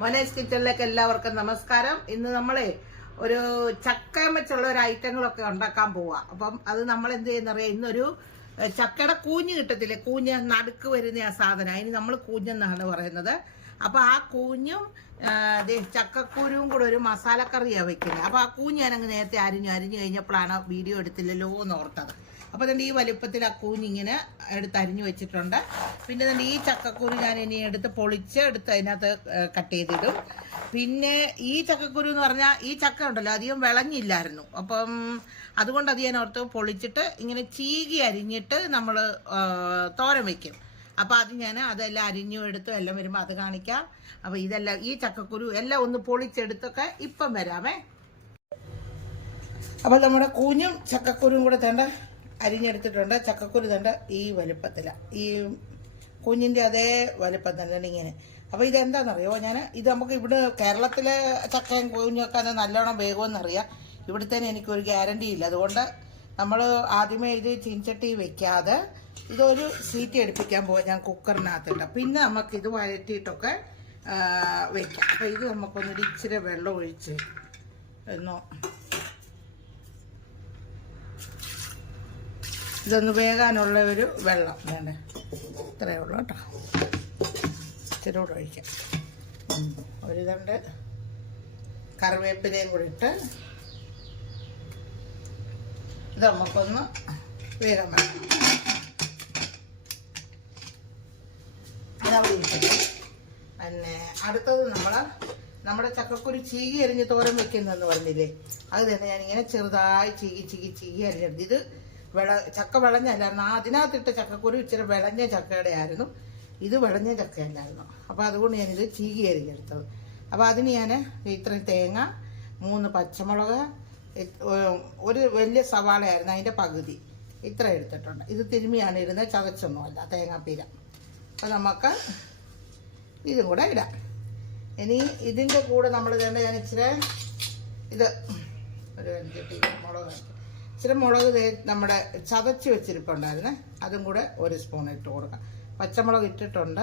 മോനേസ് കിച്ചണിലേക്ക് എല്ലാവർക്കും നമസ്കാരം. ഇന്ന് നമ്മളെ ഒരു ചക്കയും വെച്ചുള്ള ഒരു ഐറ്റങ്ങളൊക്കെ ഉണ്ടാക്കാൻ പോവാ. അപ്പം അത് നമ്മൾ എന്ത് ചെയ്യുന്നറിയാം, ഇന്നൊരു ചക്കയുടെ കൂഞ്ഞ് കിട്ടത്തില്ലേ, കൂഞ്ഞ് നടുക്ക് വരുന്ന ആ സാധനം, അതിന് നമ്മൾ കൂഞ്ഞെന്നാണ് പറയുന്നത്. അപ്പൊ ആ കൂഞ്ഞും ചക്കക്കുരുവും കൂടെ ഒരു മസാലക്കറിയാണ് വെക്കുന്നത്. അപ്പൊ ആ കൂഞ്ഞ് ഞാനങ്ങ് നേരത്തെ അരിഞ്ഞു കഴിഞ്ഞപ്പോഴാണ് വീഡിയോ എടുത്തില്ലല്ലോ എന്ന് ഓർത്തത്. അപ്പോൾ തന്നെ ഈ വലുപ്പത്തിൽ ആ കൂഞ്ഞിങ്ങനെ എടുത്ത് അരിഞ്ഞു വെച്ചിട്ടുണ്ട്. പിന്നെ തന്നെ ഈ ചക്കക്കുരു ഞാൻ ഇനി എടുത്ത് എടുത്ത് അതിനകത്ത് കട്ട് ചെയ്തിടും. പിന്നെ ഈ ചക്കക്കുരു എന്ന് പറഞ്ഞാൽ ഈ ചക്ക ഉണ്ടല്ലോ അധികം വിളഞ്ഞില്ലായിരുന്നു. അപ്പം അതുകൊണ്ട് അത് ഞാൻ ഓർത്ത് പൊളിച്ചിട്ട് ഇങ്ങനെ ചീകി അരിഞ്ഞിട്ട് നമ്മൾ തോരൻ വയ്ക്കും. അപ്പോൾ അത് ഞാൻ അതെല്ലാം അരിഞ്ഞു എടുത്തു എല്ലാം വരുമ്പോൾ അത് കാണിക്കാം. അപ്പോൾ ഇതെല്ലാം ഈ ചക്കക്കുരു എല്ലാം ഒന്ന് പൊളിച്ചെടുത്തൊക്കെ ഇപ്പം വരാമേ. അപ്പോൾ നമ്മുടെ കൂഞ്ഞും ചക്കക്കുരും കൂടെ തേണ്ട അരിഞ്ഞെടുത്തിട്ടുണ്ട്. ചക്കക്കുരു തണ്ട ഈ വലുപ്പത്തിലാണ്, ഈ കുഞ്ഞിൻ്റെ അതേ വലുപ്പം തന്നെ ഇങ്ങനെ. അപ്പോൾ ഇതെന്താണെന്നറിയോ, ഇത് നമുക്ക് ഇവിടെ കേരളത്തിലെ ചക്കയും കുഞ്ഞൊക്കെ നല്ലോണം വേഗമെന്നറിയാം. ഇവിടുത്തേന് എനിക്കൊരു ഗ്യാരണ്ടി ഇല്ല. അതുകൊണ്ട് നമ്മൾ ആദ്യമേ ഇത് ചീൻചട്ടി വെക്കാതെ ഇതൊരു സീറ്റ് എടുപ്പിക്കാൻ പോവാം ഞാൻ കുക്കറിനകത്തിട്ട്. പിന്നെ നമുക്കിത് വഴറ്റിയിട്ടൊക്കെ വെക്കാം. അപ്പോൾ ഇത് നമുക്കൊന്നൊരു ഇച്ചിരി വെള്ളം ഒഴിച്ച് എന്നോ ഇതൊന്ന് വേകാനുള്ള ഒരു വെള്ളം വേണ്ടേ, ഇത്രയേ ഉള്ളൂ കേട്ടോ. ഇച്ചിരി കൂടെ ഒഴിക്കാം. ഒരു രണ്ട് കറിവേപ്പിലയും കൂടി ഇട്ട് ഇത് നമുക്കൊന്ന് വേഗം വേണം. അതവിടെ ഇരിക്കട്ടെ. പിന്നെ അടുത്തത് നമ്മുടെ ചക്കക്കുരു ചീകി അരിഞ്ഞ് തോരൻ വെക്കുന്നതെന്ന് പറഞ്ഞില്ലേ, അത് തന്നെ ഞാനിങ്ങനെ ചെറുതായി ചീകി അരിഞ്ഞെടുത്ത്. ഇത് ചക്ക വിളഞ്ഞല്ലായിരുന്നു, അതിനകത്തിട്ട ചക്കക്കുരു ഇച്ചിരി വിളഞ്ഞ ചക്കയുടെ ആയിരുന്നു, ഇത് വിളഞ്ഞ ചക്കയല്ലായിരുന്നു. അപ്പോൾ അതുകൊണ്ട് ഞാനിത് ചീകി അരിഞ്ഞെടുത്തത്. അപ്പോൾ അതിന് ഞാൻ ഇത്രയും തേങ്ങ, 3 പച്ചമുളക്, ഒരു വലിയ സവാളയായിരുന്നു അതിൻ്റെ പകുതി, ഇത്ര എടുത്തിട്ടുണ്ട്. ഇത് തിരുമിയാണ് ഇരുന്നത്, ചതച്ചൊന്നുമല്ല, തേങ്ങാപ്പീര. അപ്പോൾ നമുക്ക് ഇതും കൂടെ ഇടാം. ഇനി ഇതിൻ്റെ കൂടെ നമ്മൾ ഞാൻ ഇച്ചിരി ഇത് ഒരു 5 ടീസ്പൂൺ ഇച്ചിരി മുളക് നമ്മുടെ ചതച്ച് വെച്ചിരിപ്പുണ്ടായിരുന്നേ, അതും കൂടെ 1 സ്പൂൺ ഇട്ട് കൊടുക്കാം. പച്ചമുളക് ഇട്ടിട്ടുണ്ട്,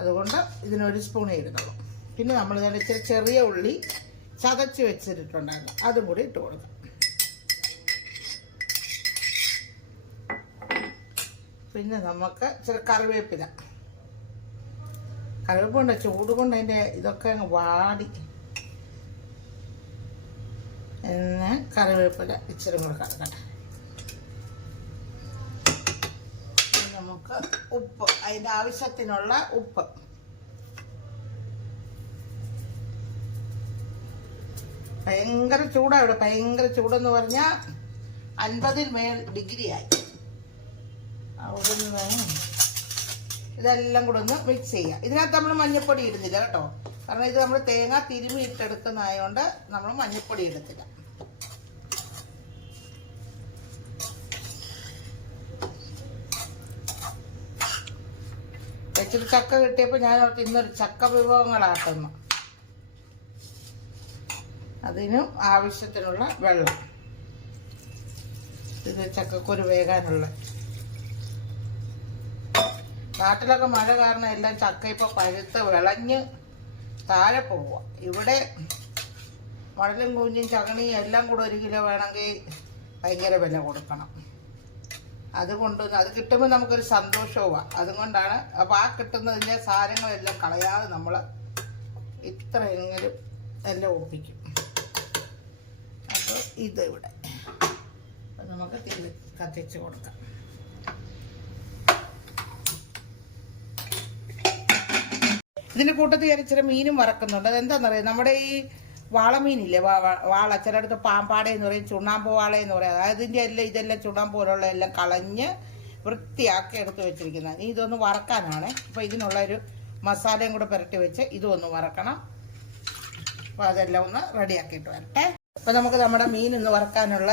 അതുകൊണ്ട് ഇതിനൊരു സ്പൂണേ ഇടുന്നുള്ളൂ. പിന്നെ നമ്മൾ ഇച്ചിരി ചെറിയ ഉള്ളി ചതച്ച് വെച്ചിട്ടുണ്ടായിരുന്നു, അതും കൂടി ഇട്ട് കൊടുക്കാം. പിന്നെ നമുക്ക് ഇച്ചിരി കറിവേപ്പില കൊണ്ട് ചൂട് കൊണ്ട് അതിൻ്റെ ഇതൊക്കെ അങ്ങ് വാടി. പിന്നെ കറിവേപ്പില ഇച്ചിരി കൂടെ കറക്കട്ടെ. നമുക്ക് ഉപ്പ്, അതിൻ്റെ ആവശ്യത്തിനുള്ള ഉപ്പ്. ഭയങ്കര ചൂടാണ് ഇവിടെ, ഭയങ്കര ചൂടെന്ന് പറഞ്ഞാൽ 50 മേൽ ഡിഗ്രിയായി. അവിടെ ഇതെല്ലാം കൂടെ ഒന്ന് മിക്സ് ചെയ്യാം. ഇതിനകത്ത് നമ്മൾ മഞ്ഞൾപ്പൊടി ഇടുന്നില്ല കേട്ടോ, കാരണം ഇത് നമ്മൾ തേങ്ങ തിരുമി ഇട്ടെടുക്കുന്നതായതുകൊണ്ട് നമ്മൾ മഞ്ഞൾപ്പൊടി ഇടത്തില്ല. ഇച്ചിരി ചക്ക കിട്ടിയപ്പോൾ ഞാൻ ഇന്നൊരു ചക്ക വിഭവങ്ങളാക്കുന്നു. അതിനും ആവശ്യത്തിനുള്ള വെള്ളം, ഇത് ചക്കക്കുരു വേകാനുള്ള. നാട്ടിലൊക്കെ മഴ കാരണം എല്ലാം ചക്ക ഇപ്പോൾ പഴുത്ത് വിളഞ്ഞ് താഴെ പോവുക. ഇവിടെ മടലും കുഞ്ഞും ചകണിയും എല്ലാം കൂടെ 1 കിലോ വേണമെങ്കിൽ ഭയങ്കര വില കൊടുക്കണം. അതുകൊണ്ട് അത് കിട്ടുമ്പോൾ നമുക്കൊരു സന്തോഷവുമാണ്. അതുകൊണ്ടാണ്. അപ്പോൾ ആ കിട്ടുന്നതിൻ്റെ സാധനങ്ങളെല്ലാം കളയാതെ നമ്മൾ ഇത്രയെങ്കിലും എല്ലാം ഒപ്പിക്കും. അപ്പോൾ ഇത് ഇവിടെ നമുക്ക് തീ കത്തിച്ച് കൊടുക്കാം. ഇതിൻ്റെ കൂട്ടത്തിൽ ഞാൻ ഇച്ചിരി മീനും വറക്കുന്നുണ്ട്. അതെന്താണെന്നറിയാം, നമ്മുടെ ഈ വാളമീനില്ലേ, വാള, ചിലയിടത്ത് പാമ്പാട എന്ന് പറയും, ചുണ്ണാമ്പ് വാള എന്ന് പറയും. അതായത് ഇതെല്ലാം ചുണ്ണാമ്പ് പോലുള്ള എല്ലാം കളഞ്ഞ് വൃത്തിയാക്കി എടുത്ത് വെച്ചിരിക്കുന്നത്. ഇനി ഇതൊന്ന് വറക്കാനാണ്. അപ്പോൾ ഇതിനുള്ളൊരു മസാലയും കൂടെ പുരട്ടി വെച്ച് ഇതും ഒന്ന് വറക്കണം. അപ്പോൾ അതെല്ലാം ഒന്ന് റെഡിയാക്കിയിട്ട് വരട്ടെ. അപ്പോൾ നമുക്ക് നമ്മുടെ മീൻ ഒന്ന് വറക്കാനുള്ള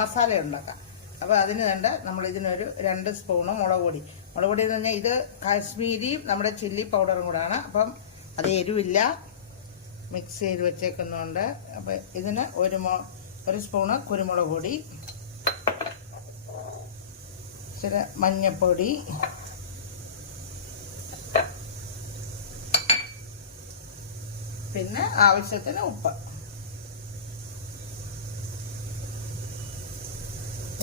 മസാല ഉണ്ടാക്കാം. അപ്പോൾ അതിന് വേണ്ട ഇതിനൊരു 2 സ്പൂണ് മുളക് പൊടി എന്ന് പറഞ്ഞാൽ ഇത് കാശ്മീരിയും നമ്മുടെ ചില്ലി പൗഡറും കൂടാണ്. അപ്പം അത് എരിവില്ല, മിക്സ് ചെയ്ത് വെച്ചേക്കുന്നുണ്ട്. അപ്പോൾ ഇതിന് 1 സ്പൂണ് കുരുമുളക് പൊടി, ഇച്ചിരി മഞ്ഞൾപ്പൊടി, പിന്നെ ആവശ്യത്തിന് ഉപ്പ്.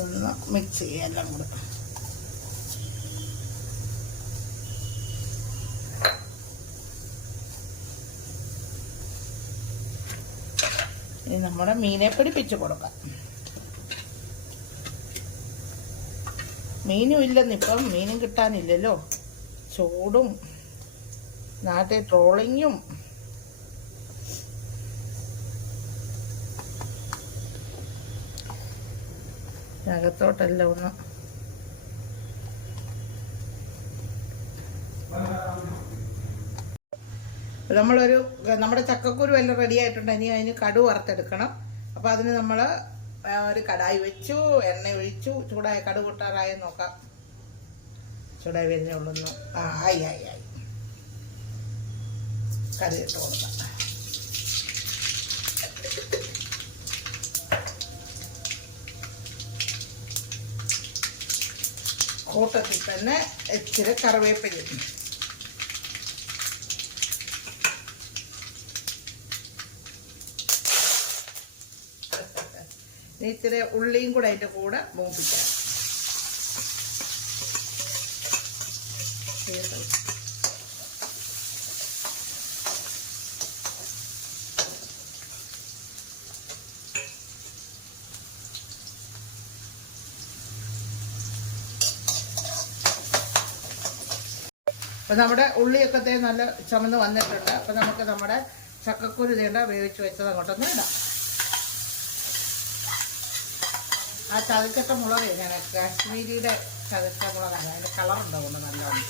ഒന്ന് മിക്സ് ചെയ്യുക എല്ലാം കൂടെ. ഇനി നമ്മുടെ മീനെ പിടിപ്പിച്ച് കൊടുക്കാം. മീനും ഇല്ലെന്നിപ്പം, മീനും കിട്ടാനില്ലല്ലോ. ചൂടും നാട്ടിൽ ട്രോളിങ്ങും. അകത്തോട്ടെല്ലാം ഒന്ന് നമ്മുടെ ചക്കക്കുരു എല്ലാം റെഡി ആയിട്ടുണ്ട്. ഇനി അതിന് കടു വറുത്തെടുക്കണം. അപ്പോൾ അതിന് നമ്മൾ ഒരു കടായി വെച്ചു, എണ്ണ ഒഴിച്ചു. ചൂടായ കടു പൊട്ടാറായി നോക്കാം. ചൂടായി വരുന്നേ ഉള്ളൂ. ആയി കറി ഇട്ട് കൊടുക്കാം. കൂട്ടത്തിൽ തന്നെ ഇച്ചിരി കറിവേപ്പില, ഇച്ചിരി ഉള്ളിയും കൂടെ അതിൻ്റെ കൂടെ മൂപ്പിക്കാം. അപ്പോൾ നമ്മുടെ ഉള്ളിയൊക്കെ നല്ല ചുമന്ന് വന്നിട്ടുണ്ട്. അപ്പോൾ നമുക്ക് നമ്മുടെ ചക്കക്കുരു തേണ്ട വേവിച്ച് വെച്ചത് അങ്ങോട്ടൊന്ന് ഇടാം. ആ ചതച്ചട്ട മുളക് ഞാൻ കാശ്മീരിയുടെ ചതച്ച മുളകാണ്. അതിൻ്റെ കളറുണ്ടാവുന്നു നല്ലോണം.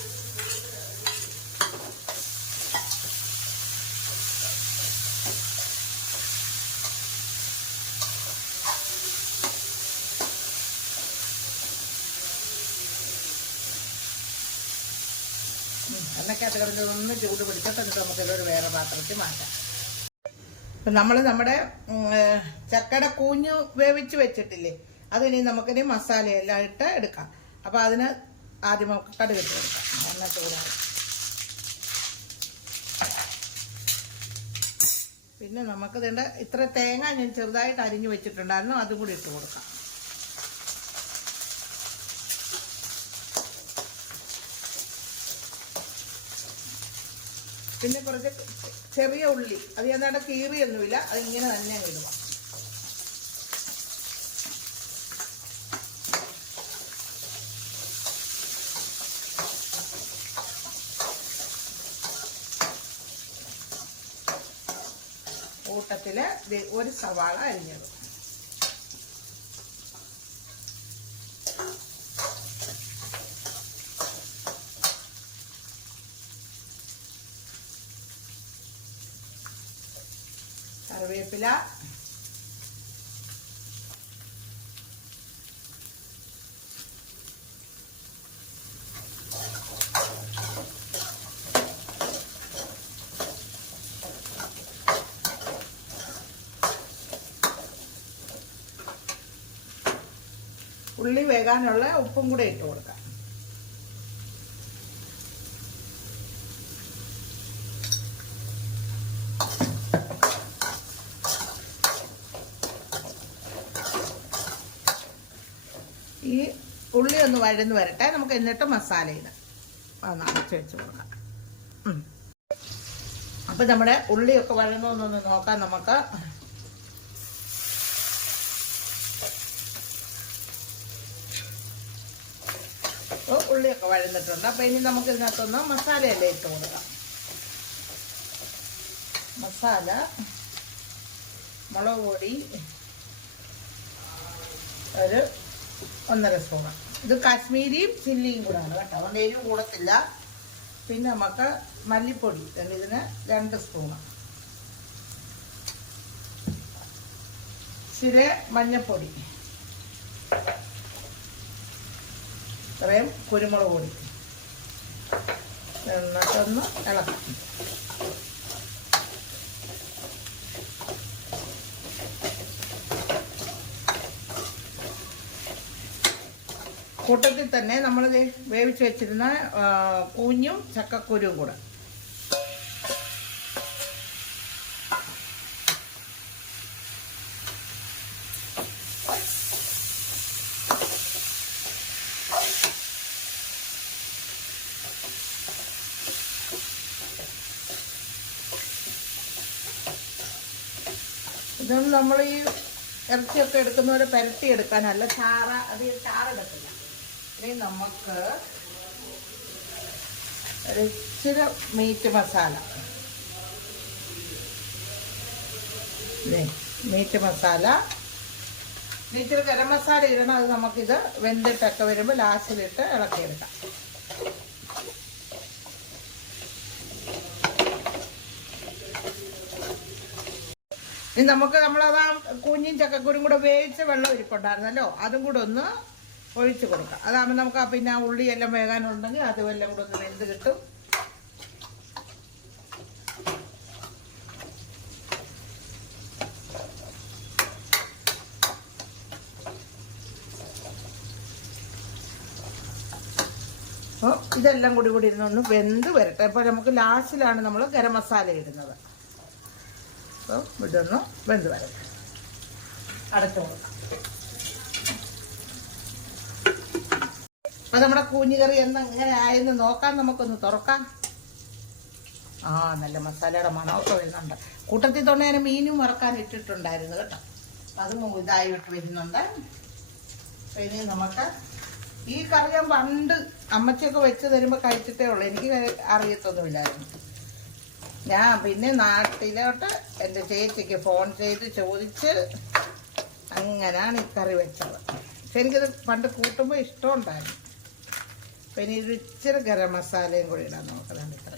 എണ്ണക്കകത്ത് കിടന്നതൊന്ന് ചൂട് പിടിച്ചിട്ട് എന്നിട്ട് നമുക്കിതൊരു വേറെ പാത്രത്തിൽ മാറ്റാം. അപ്പം നമ്മുടെ ചക്കയുടെ കൂഞ്ഞ് വേവിച്ച് വെച്ചിട്ടില്ലേ, അതിനി നമുക്കിനി മസാലയെല്ലാം ഇട്ട് എടുക്കാം. അപ്പോൾ അതിന് ആദ്യം നമുക്ക് കടുകിട്ട് കൊടുക്കാം. എണ്ണ ചൂടാണ്. പിന്നെ നമുക്ക് ഇതിൻ്റെ ഇത്ര തേങ്ങ ഞാൻ ചെറുതായിട്ട് അരിഞ്ഞു വെച്ചിട്ടുണ്ടായിരുന്നു, അതും കൂടി ഇട്ട് കൊടുക്കാം. പിന്നെ കുറച്ച് ചെറിയ ഉള്ളി, അത് ഏതാണ്ട് കീറിയൊന്നുമില്ല, അതിങ്ങനെ തന്നെ ഇടുക. കൂട്ടത്തില് ഒരു സവാള അരിഞ്ഞത്, കറിവേപ്പില, ഉള്ളി വേകാനുള്ള ഉപ്പും കൂടെ ഇട്ട് കൊടുക്കാം. ഈ ഉള്ളി ഒന്ന് വഴന്ന് വരട്ടെ, നമുക്ക് എന്നിട്ട് മസാല ഇടാം. അതൊന്ന് അടച്ച് വെച്ച് കൊടുക്കാം. അപ്പം നമ്മുടെ ഉള്ളിയൊക്കെ വഴന്നോന്നൊന്ന് നോക്കാം നമുക്ക്. ഉള്ളിയൊക്കെ വഴന്നിട്ടുണ്ട്. അപ്പം ഇനി നമുക്ക് ഇതിനകത്തൊന്ന് മസാലയല്ലേ ഇട്ട് കൊടുക്കാം. മസാല, മുളക് പൊടി ഒരു 1.5 സ്പൂണ്. ഇത് കാശ്മീരിയും ചില്ലിയും കൂടെയാണ് കേട്ടോ, അതുകൊണ്ട് എരിവ് കൂടത്തില്ല. പിന്നെ നമുക്ക് മല്ലിപ്പൊടി ഇതിന് 2 സ്പൂണ്. ഇച്ചിരി മഞ്ഞൾപ്പൊടി, ഇത്രയും കുരുമുളക് പൊടി. എന്നിട്ടൊന്ന് ഇളക്കാം. കൂട്ടത്തിൽ തന്നെ നമ്മൾ വേവിച്ച് വെച്ചിരുന്ന കൂഞ്ഞും ചക്കക്കുരുവും കൂടെ ഇതൊന്നും നമ്മൾ ഈ ഇറച്ചിയൊക്കെ എടുക്കുന്ന പോലെ പുരട്ടി എടുക്കാനല്ല, അധികം ചാറെടുക്കില്ല. ഇനി നമുക്ക് ഒരു ഇച്ചിരി മീറ്റ് മസാല, ഇച്ചിരി ഗരം മസാല ഇടണം. അത് നമുക്കിത് വെന്തിട്ടൊക്കെ വരുമ്പോൾ ലാസ്റ്റിലിട്ട് ഇളക്കിയെടുക്കാം. ഇനി നമുക്ക് നമ്മളതാ കുഞ്ഞും ചക്കക്കുരും കൂടെ വേവിച്ച വെള്ളം ഇരിപ്പുണ്ടായിരുന്നല്ലോ, അതും കൂടെ ഒന്ന് ഒഴിച്ച് കൊടുക്കാം. അതാകുമ്പോൾ നമുക്ക് പിന്നെ ആ ഉള്ളിയെല്ലാം വേകാനുണ്ടെങ്കിൽ അതുമെല്ലാം കൂടെ ഒന്ന് വെന്ത് കിട്ടും. അപ്പോൾ ഇതെല്ലാം കൂടി ഇരുന്നൊന്ന് വെന്ത് വരട്ടെ. അപ്പോൾ നമുക്ക് ലാസ്റ്റിലാണ് നമ്മൾ ഗരം മസാല ഇടുന്നത്. അപ്പോൾ ഇതൊന്ന് വെന്ത് വരട്ടെ, അടച്ചു കൊടുക്കാം. അപ്പോൾ നമ്മുടെ കൂഞ്ഞുകറി എങ്ങനെ ആയെന്ന് നോക്കാം, നമുക്കൊന്ന് തുറക്കാം. നല്ല മസാലയുടെ മണമൊക്കെ വരുന്നുണ്ട്. കൂട്ടത്തിൽ തൊണ്ണ ഞാൻ മീനും വറക്കാൻ ഇട്ടിട്ടുണ്ടായിരുന്നു കേട്ടോ, അതും ഇതായിട്ട് വരുന്നുണ്ട്. അപ്പോൾ ഇനി നമുക്ക് ഈ കറി ഞാൻ പണ്ട് അമ്മച്ചൊക്കെ വെച്ച് തരുമ്പോൾ കഴിച്ചിട്ടേ ഉള്ളൂ, എനിക്ക് അറിയത്തൊന്നുമില്ലായിരുന്നു. ഞാൻ പിന്നെ നാട്ടിലോട്ട് എൻ്റെ ചേച്ചിക്ക് ഫോൺ ചെയ്ത് ചോദിച്ച് അങ്ങനെയാണ് ഈ കറി വെച്ചത്. പക്ഷെ എനിക്കത് പണ്ട് കൂട്ടുമ്പോൾ ഇഷ്ടമുണ്ടായിരുന്നു. പിന്നെ ഇത് ഇച്ചിരി ഗരം മസാലയും കൂടി ഇടാൻ നോക്കലാണ് ഇത്ര.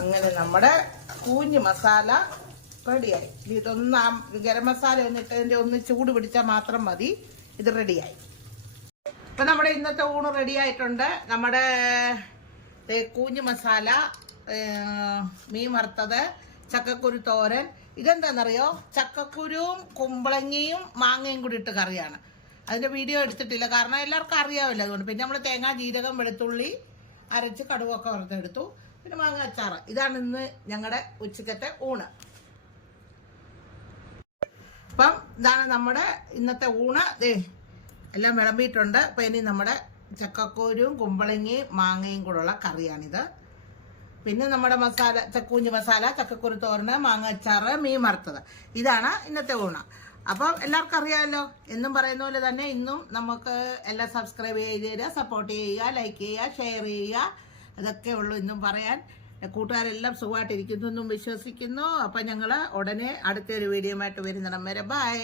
അങ്ങനെ നമ്മുടെ കൂഞ്ഞ് മസാല റെഡിയായി. ഇതൊന്ന് ഗരം മസാല ഒന്നിട്ടതിൻ്റെ ഒന്ന് ചൂട് പിടിച്ചാൽ മാത്രം മതി, ഇത് റെഡിയായി. അപ്പം നമ്മുടെ ഇന്നത്തെ ഊണ് റെഡിയായിട്ടുണ്ട്. നമ്മുടെ കൂഞ്ഞ് മസാല, മീൻ വറുത്തത്, ചക്കക്കുരു തോരൻ. ഇതെന്താണെന്നറിയോ, ചക്കക്കുരുവും കുമ്പളങ്ങയും മാങ്ങയും കൂടി ഇട്ട് കറിയാണ്. അതിൻ്റെ വീഡിയോ എടുത്തിട്ടില്ല, കാരണം എല്ലാവർക്കും അറിയാമല്ലോ. അതുകൊണ്ട് പിന്നെ നമ്മൾ തേങ്ങ, ജീരകം, വെളുത്തുള്ളി അരച്ച് കടുവൊക്കെ വറുത്തെടുത്തു, പിന്നെ മാങ്ങ അച്ചാറ്. ഇതാണ് ഇന്ന് ഞങ്ങളുടെ ഉച്ചക്കത്തെ ഊണ്. അപ്പം ഇതാണ് നമ്മുടെ ഇന്നത്തെ ഊണ്. എല്ലാം വിളമ്പിയിട്ടുണ്ട്. അപ്പം ഇനി നമ്മുടെ ചക്കക്കൂരും കുമ്പളങ്ങയും മാങ്ങയും കൂടെയുള്ള കറിയാണിത്. പിന്നെ നമ്മുടെ മസാല, കൂഞ്ഞ് മസാല, ചക്കക്കുരു തോരന്, മാങ്ങ അച്ചാറ്, മീൻ വറുത്തത്. ഇതാണ് ഇന്നത്തെ ഊണ്. അപ്പം എല്ലാവർക്കും അറിയാമല്ലോ, എന്നും പറയുന്ന പോലെ തന്നെ ഇന്നും നമുക്ക് എല്ലാം സബ്സ്ക്രൈബ് ചെയ്ത് തരിക, സപ്പോർട്ട് ചെയ്യുക, ലൈക്ക് ചെയ്യുക, ഷെയർ ചെയ്യുക. അതൊക്കെ ഉള്ളൂ ഇന്നും പറയാൻ. കൂട്ടുകാരെല്ലാം സുഖമായിട്ടിരിക്കുന്നു എന്നും വിശ്വസിക്കുന്നു. അപ്പം ഞങ്ങൾ ഉടനെ അടുത്തൊരു വീഡിയോ ആയിട്ട് വരുന്നിടം വരെ ബൈ.